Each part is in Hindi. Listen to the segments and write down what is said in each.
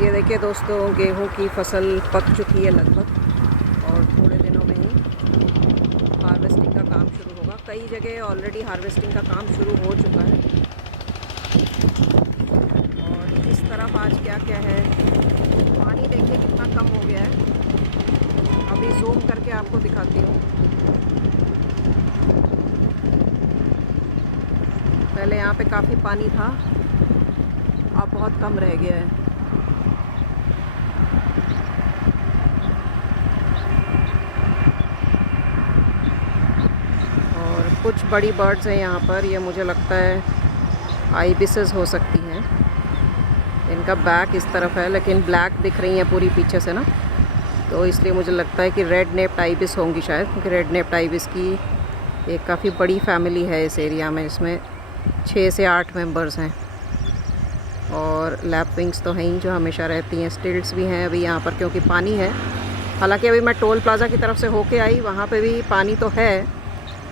ये देखिए दोस्तों, गेहूं की फसल पक चुकी है लगभग, और थोड़े दिनों में ही हार्वेस्टिंग का काम शुरू होगा। कई जगह ऑलरेडी हार्वेस्टिंग का काम शुरू हो चुका है। और इस तरफ आज क्या क्या है, पानी देखिए कितना कम हो गया है। अभी जूम करके आपको दिखाती हूँ। पहले यहाँ पे काफ़ी पानी था, अब बहुत कम रह गया है। कुछ बड़ी बर्ड्स हैं यहाँ पर, ये मुझे लगता है आइबिसेस हो सकती हैं। इनका बैक इस तरफ है लेकिन ब्लैक दिख रही हैं पूरी पीछे से ना, तो इसलिए मुझे लगता है कि रेड नेप्ड आइबिस होंगी शायद, क्योंकि रेड नेप्ड आइबिस की एक काफ़ी बड़ी फैमिली है इस एरिया में। इसमें 6 से 8 मेंबर्स हैं। और लैपविंग्स तो हैं ही जो हमेशा रहती हैं। स्टिल्ट्स भी हैं अभी यहाँ पर क्योंकि पानी है। हालांकि अभी मैं टोल प्लाज़ा की तरफ से होके आई, वहाँ पे भी पानी तो है,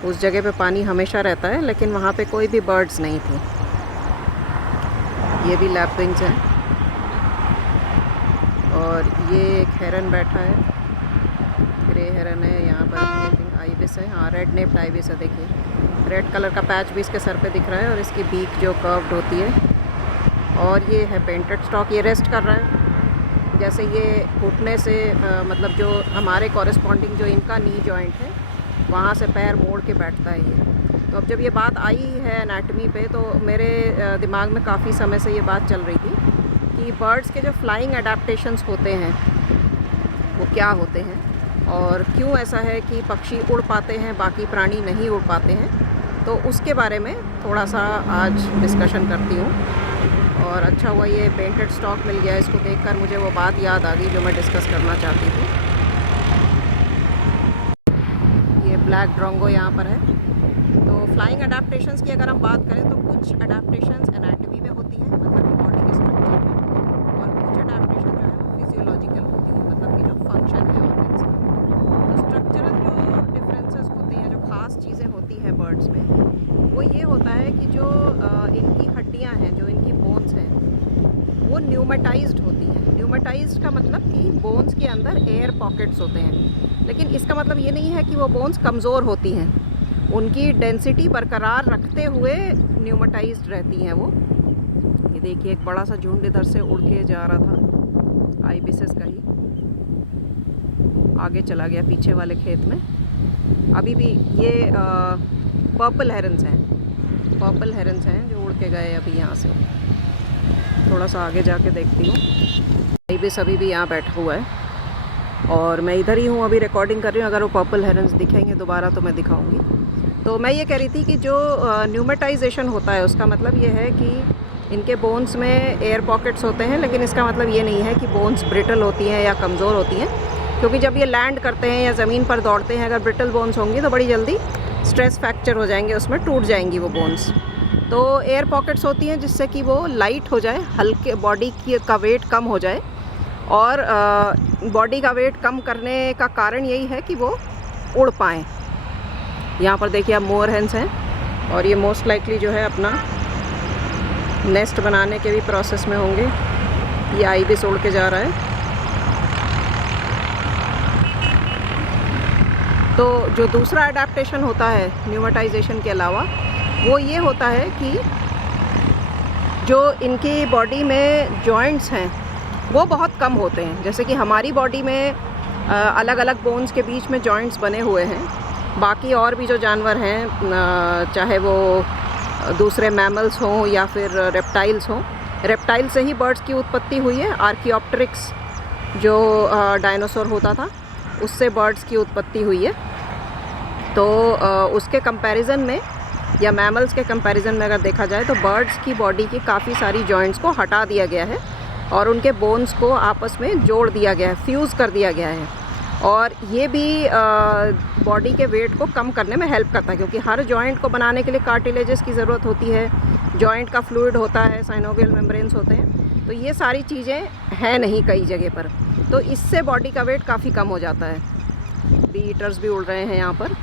उस जगह पे पानी हमेशा रहता है, लेकिन वहाँ पे कोई भी बर्ड्स नहीं थी। ये भी लैपविंग्स हैं। और ये एक हेरन बैठा है, ग्रे हेरन है यहाँ पर। आई थिंक आइबिस है, हाँ रेड नेप्ड आइबिस है। देखिए रेड कलर का पैच भी इसके सर पे दिख रहा है, और इसकी बीक जो कर्व्ड होती है। और ये है पेंटेड स्टॉक, ये रेस्ट कर रहा है। जैसे ये घुटने से मतलब जो हमारे कॉरेस्पॉन्डिंग जो इनका नी जॉइंट है, वहाँ से पैर मोड़ के बैठता है ये। तो अब जब ये बात आई है एनाटमी पे, तो मेरे दिमाग में काफ़ी समय से ये बात चल रही थी कि बर्ड्स के जो फ्लाइंग अडेप्टेशंस होते हैं वो क्या होते हैं, और क्यों ऐसा है कि पक्षी उड़ पाते हैं बाकी प्राणी नहीं उड़ पाते हैं। तो उसके बारे में थोड़ा सा आज डिस्कशन करती हूँ। और अच्छा हुआ ये पेंटेड स्टॉक मिल गया, इसको देखकर मुझे वो बात याद आ गई जो मैं डिस्कस करना चाहती थी। ब्लैक ड्रोंगो यहाँ पर है। तो फ्लाइंग अडेप्टेशंस की अगर हम बात करें तो कुछ अडेप्टेशंस एनाटमी में होती हैं, मतलब कि बॉडी के स्ट्रक्चर में, और कुछ अडेप्टेशन जो है वो फिजियोलॉजिकल होती है, मतलब कि जो फंक्शन है ऑर्गन्स का। तो स्ट्रक्चरल जो डिफरेंसेस होते हैं, जो ख़ास चीज़ें होती हैं बर्ड्स में, वो ये होता है कि जो इनकी हड्डियाँ हैं, जो इनकी बोन्स हैं, वो न्यूमेटाइज्ड होती हैं। न्यूमेटाइज्ड का मतलब कि बोन्स के अंदर एयर पॉकेट्स होते हैं, लेकिन इसका मतलब ये नहीं है कि वो बोन्स कमज़ोर होती हैं। उनकी डेंसिटी बरकरार रखते हुए न्यूमेटाइज्ड रहती हैं वो। ये देखिए एक बड़ा सा झुंड इधर से उड़ के जा रहा था, आइबिसेस का ही, आगे चला गया पीछे वाले खेत में। अभी भी ये पर्पल हेरन्स हैं, पर्पल हेरन्स हैं जो उड़ के गए अभी यहाँ से। थोड़ा सा आगे जाके देखती हूँ। आइबिस अभी भी यहाँ बैठा हुआ है, और मैं इधर ही हूँ अभी रिकॉर्डिंग कर रही हूँ। अगर वो पर्पल हेरन्स दिखेंगे दोबारा तो मैं दिखाऊंगी। तो मैं ये कह रही थी कि जो न्यूमेटाइजेशन होता है उसका मतलब ये है कि इनके बोन्स में एयर पॉकेट्स होते हैं, लेकिन इसका मतलब ये नहीं है कि बोन्स ब्रिटल होती हैं या कमज़ोर होती हैं, क्योंकि जब ये लैंड करते हैं या ज़मीन पर दौड़ते हैं, अगर ब्रिटल बोन्स होंगी तो बड़ी जल्दी स्ट्रेस फ्रैक्चर हो जाएंगे, उसमें टूट जाएंगी वो बोन्स। तो एयर पॉकेट्स होती हैं जिससे कि वो लाइट हो जाए, हल्के बॉडी का वेट कम हो जाए। और बॉडी का वेट कम करने का कारण यही है कि वो उड़ पाएँ। यहाँ पर देखिए आप मोर हेन्स हैं, और ये मोस्ट लाइकली जो है अपना नेस्ट बनाने के भी प्रोसेस में होंगे। ये आइबिस उड़ के जा रहा है। तो जो दूसरा अडेप्टेशन होता है न्यूमेटाइजेशन के अलावा, वो ये होता है कि जो इनकी बॉडी में जॉइंट्स हैं वो बहुत कम होते हैं। जैसे कि हमारी बॉडी में अलग अलग बोन्स के बीच में जॉइंट्स बने हुए हैं। बाकी और भी जो जानवर हैं, चाहे वो दूसरे मैमल्स हों या फिर रेप्टाइल्स हों, रेप्टाइल से ही बर्ड्स की उत्पत्ति हुई है। आर्कियोप्टेरिक्स जो डायनासोर होता था, उससे बर्ड्स की उत्पत्ति हुई है। तो उसके कंपैरिजन में या मैमल्स के कंपैरिजन में अगर देखा जाए तो बर्ड्स की बॉडी की काफ़ी सारी जॉइंट्स को हटा दिया गया है, और उनके बोन्स को आपस में जोड़ दिया गया है, फ्यूज़ कर दिया गया है। और ये भी बॉडी के वेट को कम करने में हेल्प करता है, क्योंकि हर जॉइंट को बनाने के लिए कार्टिलेजेस की ज़रूरत होती है, जॉइंट का फ्लूइड होता है, साइनोवियल मेम्ब्रेन्स होते हैं। तो ये सारी चीज़ें हैं नहीं कई जगह पर, तो इससे बॉडी का वेट काफ़ी कम हो जाता है। बी ईटर्स भी उड़ रहे हैं यहाँ पर।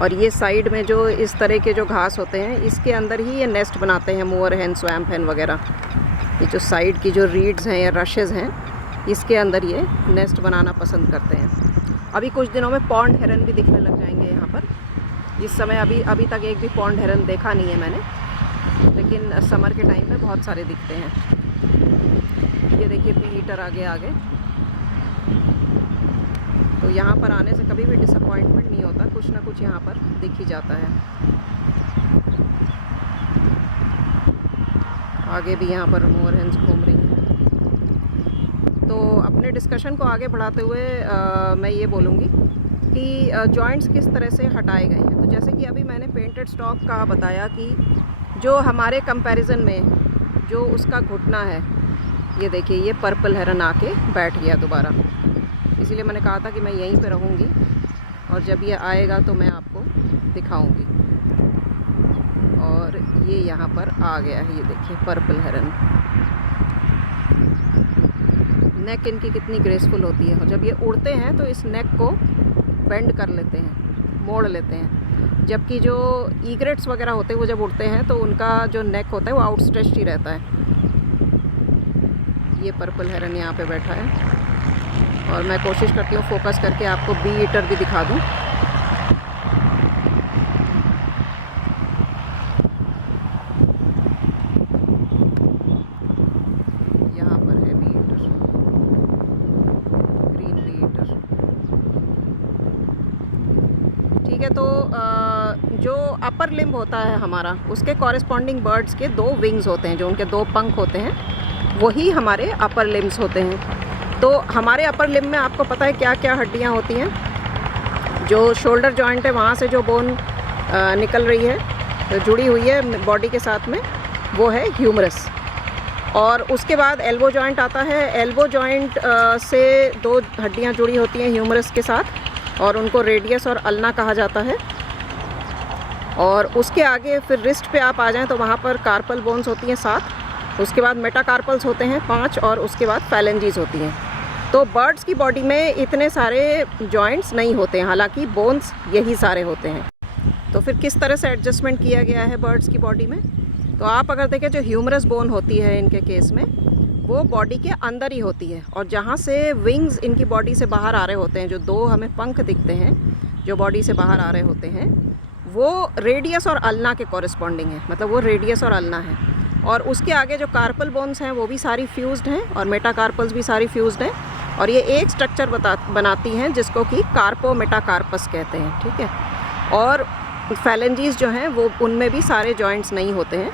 और ये साइड में जो इस तरह के जो घास होते हैं, इसके अंदर ही ये नेस्ट बनाते हैं मोर हेन, स्वैम्प हेन वगैरह। ये जो साइड की जो रीड्स हैं या रशेज़ हैं, इसके अंदर ये नेस्ट बनाना पसंद करते हैं। अभी कुछ दिनों में पॉन्ड हेरन भी दिखने लग जाएंगे यहाँ पर। इस समय अभी तक एक भी पॉन्ड हेरन देखा नहीं है मैंने, लेकिन समर के टाइम में बहुत सारे दिखते हैं। ये देखिए बी ईटर आगे। तो यहाँ पर आने से कभी भी डिसअपॉइंटमेंट नहीं होता, कुछ ना कुछ यहाँ पर दिख ही जाता है। आगे भी यहाँ पर मोर हेन्स घूम रही हैं। तो अपने डिस्कशन को आगे बढ़ाते हुए मैं ये बोलूँगी कि जॉइंट्स किस तरह से हटाए गए हैं। तो जैसे कि अभी मैंने पेंटेड स्टॉक का बताया कि जो हमारे कंपैरिजन में जो उसका घुटना है, ये देखिए ये पर्पल हेरन आके बैठ गया दोबारा। इसीलिए मैंने कहा था कि मैं यहीं पे रहूँगी और जब ये आएगा तो मैं आपको दिखाऊँगी। और ये यहाँ पर आ गया है, ये देखिए पर्पल हेरन। नेक इनकी कितनी ग्रेसफुल होती है, और जब ये उड़ते हैं तो इस नेक को बेंड कर लेते हैं, मोड़ लेते हैं। जबकि जो ईग्रेट्स वगैरह होते हैं वो जब उड़ते हैं तो उनका जो नेक होता है वो आउटस्ट्रेच्ड ही रहता है। ये पर्पल हेरन यहाँ पे बैठा है और मैं कोशिश करती हूँ फोकस करके आपको बी ईटर भी दिखा दूँ। यहाँ पर है bee eater, green bee eater. ठीक है, तो जो अपर लिम्ब होता है हमारा, उसके कॉरेस्पॉन्डिंग बर्ड्स के 2 विंग्स होते हैं, जो उनके 2 पंख होते हैं, वही हमारे अपर लिम्ब्स होते हैं। तो हमारे अपर लिम्ब में आपको पता है क्या क्या हड्डियाँ होती हैं। जो शोल्डर जॉइंट है वहाँ से जो बोन निकल रही है, जो जुड़ी हुई है बॉडी के साथ में, वो है ह्यूमरस। और उसके बाद एल्बो जॉइंट आता है। एल्बो जॉइंट से 2 हड्डियाँ जुड़ी होती हैं ह्यूमरस के साथ, और उनको रेडियस और अल्ना कहा जाता है। और उसके आगे फिर रिस्ट पे आप आ जाएं तो वहाँ पर कार्पल बोन्स होती हैं 7, उसके बाद मेटाकार्पल्स होते हैं 5, और उसके बाद फैलेंजीज होती हैं। तो बर्ड्स की बॉडी में इतने सारे जॉइंट्स नहीं होते हैं, हालांकि बोन्स यही सारे होते हैं। तो फिर किस तरह से एडजस्टमेंट किया गया है बर्ड्स की बॉडी में? तो आप अगर देखें, जो ह्यूमरस बोन होती है इनके केस में, वो बॉडी के अंदर ही होती है, और जहाँ से विंग्स इनकी बॉडी से बाहर आ रहे होते हैं, जो 2 हमें पंख दिखते हैं जो बॉडी से बाहर आ रहे होते हैं, वो रेडियस और अल्ना के कॉरेस्पॉन्डिंग है, मतलब वो रेडियस और अल्ना है। और उसके आगे जो कार्पल बोन्स हैं वो भी सारी फ्यूज्ड हैं, और मेटाकार्पल्स भी सारी फ्यूज्ड हैं, और ये एक स्ट्रक्चर बनाती हैं जिसको कि कार्पो मेटाकार्पस कहते हैं। ठीक है, और फैलेंजीज जो हैं वो, उनमें भी सारे जॉइंट्स नहीं होते हैं,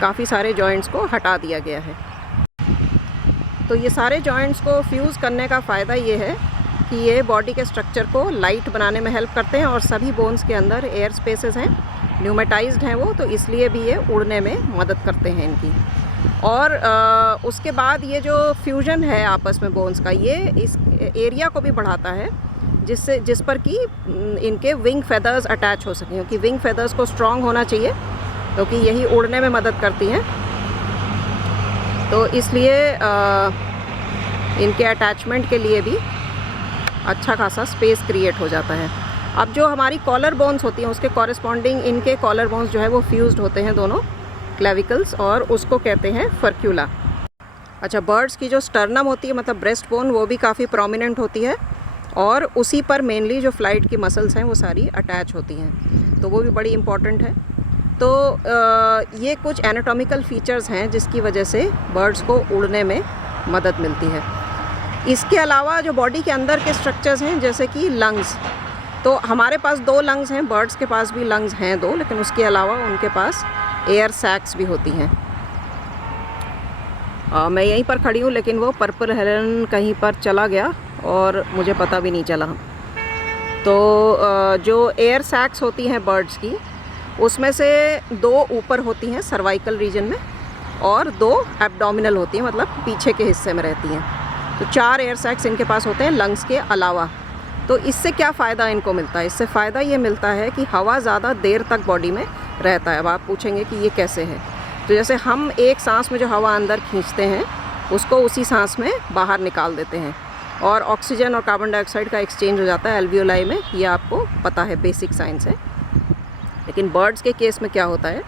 काफ़ी सारे जॉइंट्स को हटा दिया गया है। तो ये सारे जॉइंट्स को फ्यूज़ करने का फ़ायदा ये है कि ये बॉडी के स्ट्रक्चर को लाइट बनाने में हेल्प करते हैं, और सभी बोन्स के अंदर एयर स्पेसेस हैं, न्यूमेटाइज्ड हैं वो, तो इसलिए भी ये उड़ने में मदद करते हैं इनकी। और उसके बाद ये जो फ्यूजन है आपस में बोन्स का, ये इस एरिया को भी बढ़ाता है, जिस पर कि इनके विंग फेदर्स अटैच हो सकें, क्योंकि विंग फेदर्स को स्ट्रॉन्ग होना चाहिए, क्योंकि यही उड़ने में मदद करती हैं। तो इसलिए इनके अटैचमेंट के लिए भी अच्छा खासा स्पेस क्रिएट हो जाता है। अब जो हमारी कॉलर बोन्स होती हैं, उसके कॉरेस्पॉन्डिंग इनके कॉलर बोन्स जो है वो फ्यूज्ड होते हैं, दोनों क्लेविकल्स, और उसको कहते हैं फर्क्यूला। अच्छा, बर्ड्स की जो स्टर्नम होती है, मतलब ब्रेस्ट बोन, वो भी काफ़ी प्रोमिनेंट होती है, और उसी पर मेनली जो फ्लाइट की मसल्स हैं वो सारी अटैच होती हैं, तो वो भी बड़ी इम्पॉर्टेंट है। तो ये कुछ एनाटॉमिकल फीचर्स हैं जिसकी वजह से बर्ड्स को उड़ने में मदद मिलती है। इसके अलावा जो बॉडी के अंदर के स्ट्रक्चर्स हैं, जैसे कि लंग्स, तो हमारे पास 2 लंग्स हैं, बर्ड्स के पास भी लंग्स हैं 2, लेकिन उसके अलावा उनके पास एयर सैक्स भी होती हैं। मैं यहीं पर खड़ी हूँ, लेकिन वो पर्पल हेरन कहीं पर चला गया और मुझे पता भी नहीं चला। तो जो एयर सैक्स होती हैं बर्ड्स की, उसमें से 2 ऊपर होती हैं सर्वाइकल रीजन में, और 2 एब्डोमिनल होती हैं, मतलब पीछे के हिस्से में रहती हैं। तो 4 एयर सैक्स इनके पास होते हैं लंग्स के अलावा। तो इससे क्या फ़ायदा इनको मिलता है? इससे फ़ायदा ये मिलता है कि हवा ज़्यादा देर तक बॉडी में रहता है। अब आप पूछेंगे कि ये कैसे है? तो जैसे हम एक सांस में जो हवा अंदर खींचते हैं, उसको उसी सांस में बाहर निकाल देते हैं, और ऑक्सीजन और कार्बन डाइऑक्साइड का एक्सचेंज हो जाता है एल्वियोलाई में। ये आपको पता है, बेसिक साइंस है। लेकिन बर्ड्स के केस में क्या होता है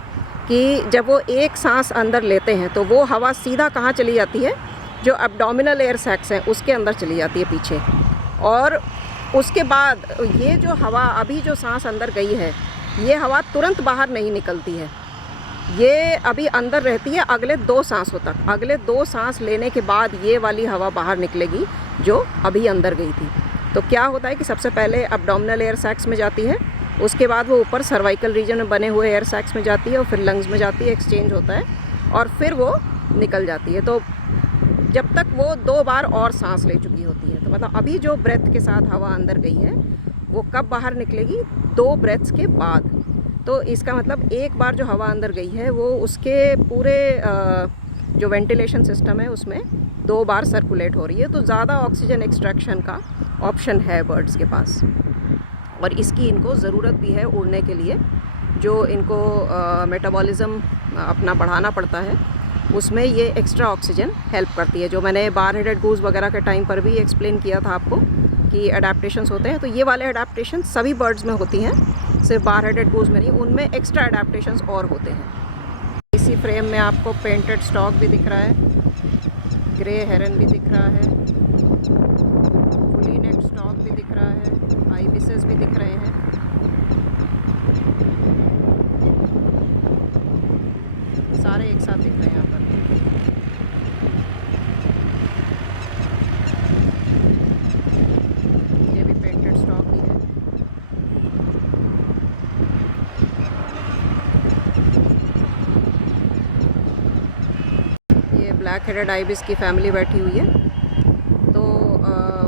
कि जब वो एक सांस अंदर लेते हैं तो वो हवा सीधा कहाँ चली जाती है, जो एब्डोमिनल एयर सैक्स हैं उसके अंदर चली जाती है पीछे। और उसके बाद ये जो हवा अभी जो सांस अंदर गई है, ये हवा तुरंत बाहर नहीं निकलती है, ये अभी अंदर रहती है अगले 2 सांसों तक। अगले 2 सांस लेने के बाद ये वाली हवा बाहर निकलेगी जो अभी अंदर गई थी। तो क्या होता है कि सबसे पहले एब्डोमिनल एयर सैक्स में जाती है, उसके बाद वो ऊपर सर्वाइकल रीजन में बने हुए एयर सैक्स में जाती है और फिर लंग्स में जाती है, एक्सचेंज होता है और फिर वो निकल जाती है। तो जब तक वो 2 बार और सांस ले चुकी होती है, तो मतलब अभी जो ब्रेथ के साथ हवा अंदर गई है वो कब बाहर निकलेगी, 2 ब्रेथ्स के बाद। तो इसका मतलब एक बार जो हवा अंदर गई है वो उसके पूरे जो वेंटिलेशन सिस्टम है उसमें 2 बार सर्कुलेट हो रही है। तो ज़्यादा ऑक्सीजन एक्सट्रैक्शन का ऑप्शन है बर्ड्स के पास, और इसकी इनको ज़रूरत भी है उड़ने के लिए। जो इनको मेटाबॉलिज्म अपना बढ़ाना पड़ता है उसमें ये एक्स्ट्रा ऑक्सीजन हेल्प करती है। जो मैंने बार हेडेड गूज वगैरह के टाइम पर भी एक्सप्लेन किया था आपको कि अडेप्टेशंस होते हैं, तो ये वाले अडेप्टेशन सभी बर्ड्स में होती हैं, सिर्फ बार हेडेड गूज में नहीं, उनमें एक्स्ट्रा अडेप्टेशंस और होते हैं। इसी फ्रेम में आपको पेंटेड स्टॉक भी दिख रहा है, ग्रे हेरन भी दिख रहा है, फुली नेट स्टॉक भी दिख रहा है, आइबिसेस भी दिख रहे हैं। सारे एक साथ दिख रहे हैं यहाँ पर। ये भी पेंटेड स्टॉक ही है। ये ब्लैक हेडेड आइबिस की फैमिली बैठी हुई है। तो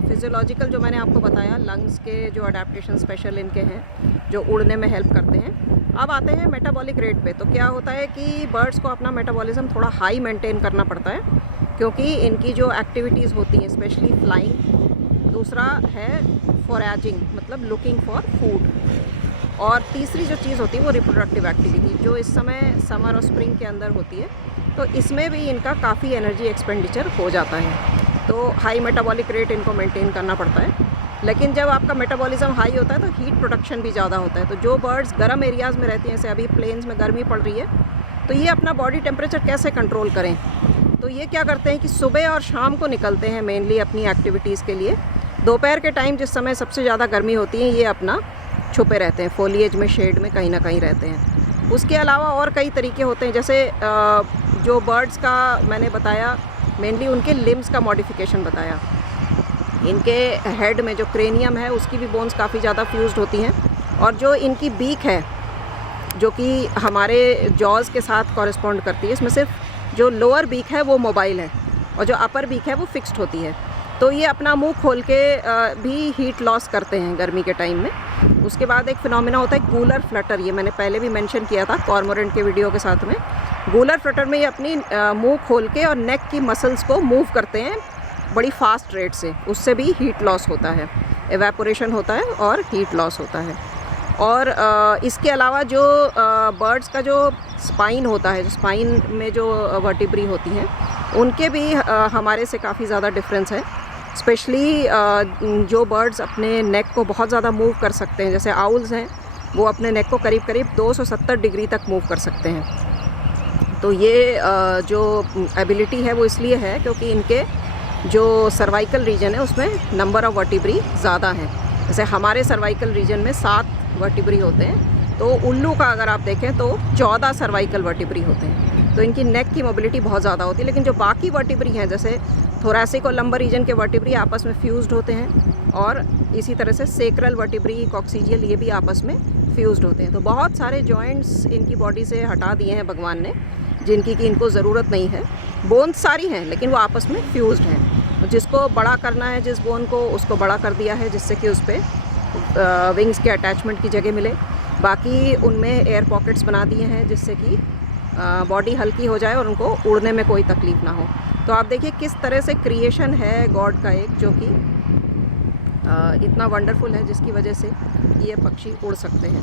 फिजियोलॉजिकल जो मैंने आपको बताया, लंग्स के जो अडेप्टेशन स्पेशल इनके हैं जो उड़ने में हेल्प करते हैं। अब आते हैं मेटाबॉलिक रेट पे। तो क्या होता है कि बर्ड्स को अपना मेटाबॉलिज्म थोड़ा हाई मेंटेन करना पड़ता है, क्योंकि इनकी जो एक्टिविटीज़ होती हैं स्पेशली फ्लाइंग, दूसरा है फॉरेजिंग मतलब लुकिंग फॉर फूड, और तीसरी जो चीज़ होती है वो रिप्रोडक्टिव एक्टिविटी जो इस समय समर और स्प्रिंग के अंदर होती है। तो इसमें भी इनका काफ़ी एनर्जी एक्सपेंडिचर हो जाता है। तो हाई मेटाबॉलिक रेट इनको मेंटेन करना पड़ता है। लेकिन जब आपका मेटाबॉलिज्म हाई होता है तो हीट प्रोडक्शन भी ज़्यादा होता है। तो जो बर्ड्स गर्म एरियाज़ में रहती हैं, जैसे अभी प्लेन्स में गर्मी पड़ रही है, तो ये अपना बॉडी टेम्परेचर कैसे कंट्रोल करें, तो ये क्या करते हैं कि सुबह और शाम को निकलते हैं मेनली अपनी एक्टिविटीज़ के लिए। दोपहर के टाइम जिस समय सबसे ज़्यादा गर्मी होती है, ये अपना छुपे रहते हैं, फोलिएज में, शेड में कहीं ना कहीं रहते हैं। उसके अलावा और कई तरीके होते हैं, जैसे जो बर्ड्स का मैंने बताया मेनली उनके लिम्स का मॉडिफिकेशन बताया। इनके हेड में जो क्रेनियम है उसकी भी बोन्स काफ़ी ज़्यादा फ्यूज्ड होती हैं, और जो इनकी बीक है जो कि हमारे जॉज़ के साथ कॉरेस्पॉन्ड करती है, इसमें सिर्फ जो लोअर बीक है वो मोबाइल है और जो अपर बीक है वो फिक्स्ड होती है। तो ये अपना मुंह खोल के भी हीट लॉस करते हैं गर्मी के टाइम में। उसके बाद एक फिनोमिना होता है गूलर फ्लटर, ये मैंने पहले भी मेंशन किया था कॉर्मोरेंट के वीडियो के साथ में। गूलर फ्लटर में ये अपनी मुंह खोल के और नेक की मसल्स को मूव करते हैं बड़ी फास्ट रेट से, उससे भी हीट लॉस होता है, एवेपोरेशन होता है और हीट लॉस होता है। और इसके अलावा जो बर्ड्स का जो स्पाइन होता है, जो स्पाइन में जो वर्टिब्री होती हैं, उनके भी हमारे से काफ़ी ज़्यादा डिफरेंस है। स्पेशली जो बर्ड्स अपने नेक को बहुत ज़्यादा मूव कर सकते हैं, जैसे आउल्स हैं, वो अपने नेक को करीब करीब 270 डिग्री तक मूव कर सकते हैं। तो ये जो एबिलिटी है वो इसलिए है क्योंकि इनके जो सर्वाइकल रीजन है उसमें नंबर ऑफ वर्टिब्री ज़्यादा हैं। जैसे हमारे सर्वाइकल रीजन में 7 वर्टिब्री होते हैं, तो उल्लू का अगर आप देखें तो 14 सर्वाइकल वर्टिब्री होते हैं। तो इनकी नेक की मोबिलिटी बहुत ज़्यादा होती है। लेकिन जो बाकी वर्टिब्री हैं, जैसे थोरैसिक और लंबर रीजन के वर्टिब्री आपस में फ्यूज्ड होते हैं, और इसी तरह से सेक्रल वर्टिब्री, कॉक्सीजियल, ये भी आपस में फ्यूज्ड होते हैं। तो बहुत सारे जॉइंट्स इनकी बॉडी से हटा दिए हैं भगवान ने, जिनकी कि इनको ज़रूरत नहीं है। बोन्स सारी हैं लेकिन वो आपस में फ्यूज्ड हैं। जिसको बड़ा करना है, जिस बोन को, उसको बड़ा कर दिया है जिससे कि उस पर विंग्स के अटैचमेंट की जगह मिले। बाकी उनमें एयर पॉकेट्स बना दिए हैं जिससे कि बॉडी हल्की हो जाए और उनको उड़ने में कोई तकलीफ़ ना हो। तो आप देखिए किस तरह से क्रिएशन है गॉड का एक, जो कि इतना वंडरफुल है, जिसकी वजह से ये पक्षी उड़ सकते हैं।